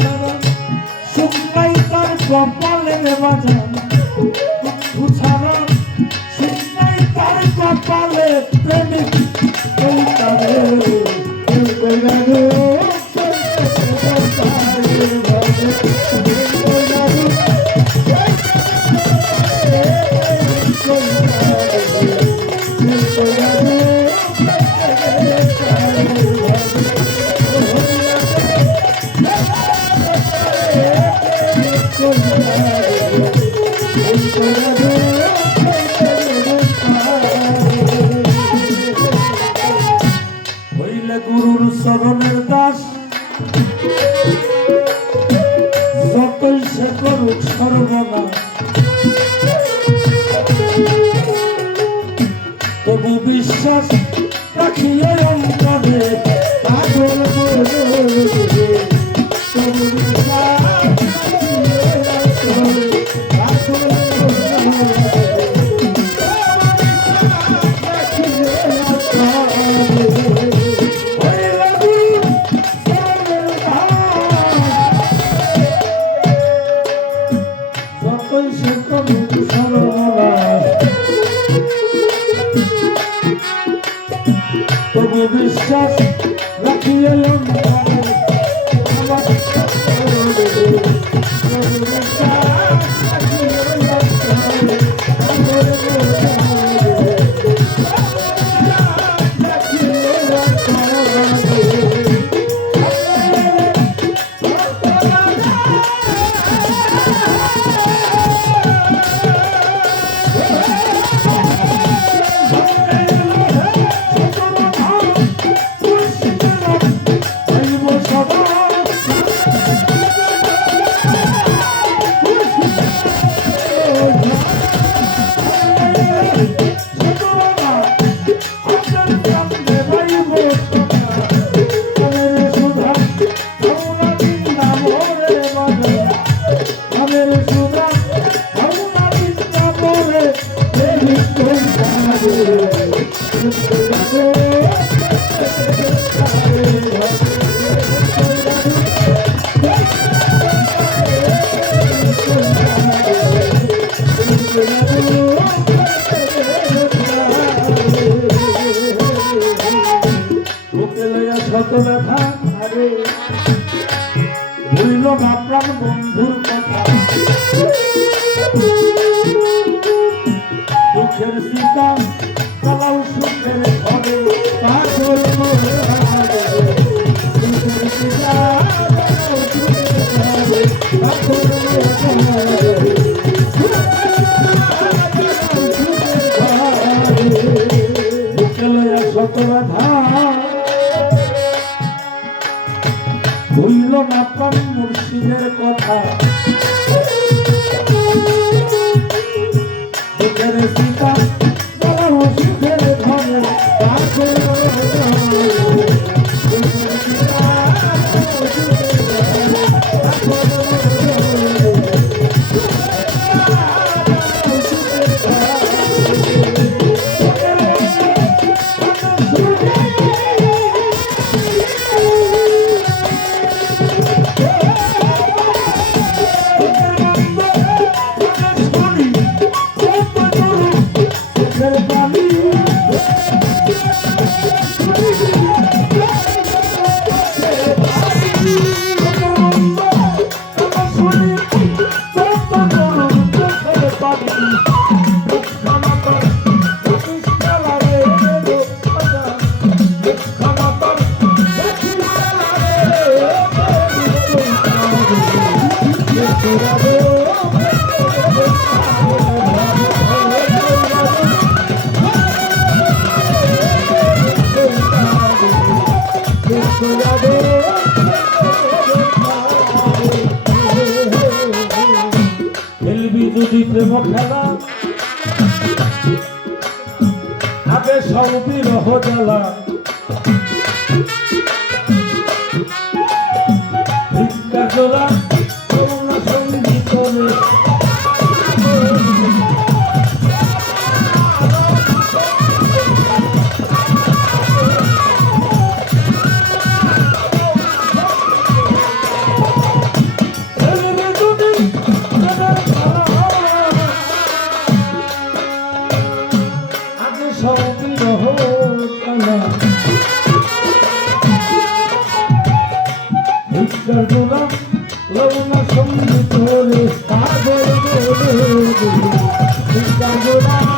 ছাড়া সুখ নাই তার কপালে রে বাজান, বন্ধু ছাড়া সুখ নাই তার কপালে, প্রেমিক কইতারে কইরারে হইলে গুরুর চরণের দাস, যতই সে করুক সর্বনাশ, তবু বিশ্বাস রাখিয়ে অন্তরে পাগল বলে, তবু বিশ্বাস রাখিয়ে পাগল তবু বিশ্বাস রাখিয়ে শত ব্যথা আরে ভুলিল না প্রাণ বন্ধুর কথা, দুঃখের সীতা চালাও সুখের ঘরে, পাগল দুঃখের সীতা বুকে লইয়া শত ব্যথা ভুলিল না প্রাণ মুর্শিদের কথা, দুঃখের সীতা চালাও সুখের ঘরে, পাগল যদি প্রেম খেলা আগে সব বিরহ জ্বালা, ভিক্ষা জোড়া করুণা সঙ্গীত ভিক্ষার জোড়া লবণ সঙ্গীত রে পাগল রে ভিক্ষার জোড়া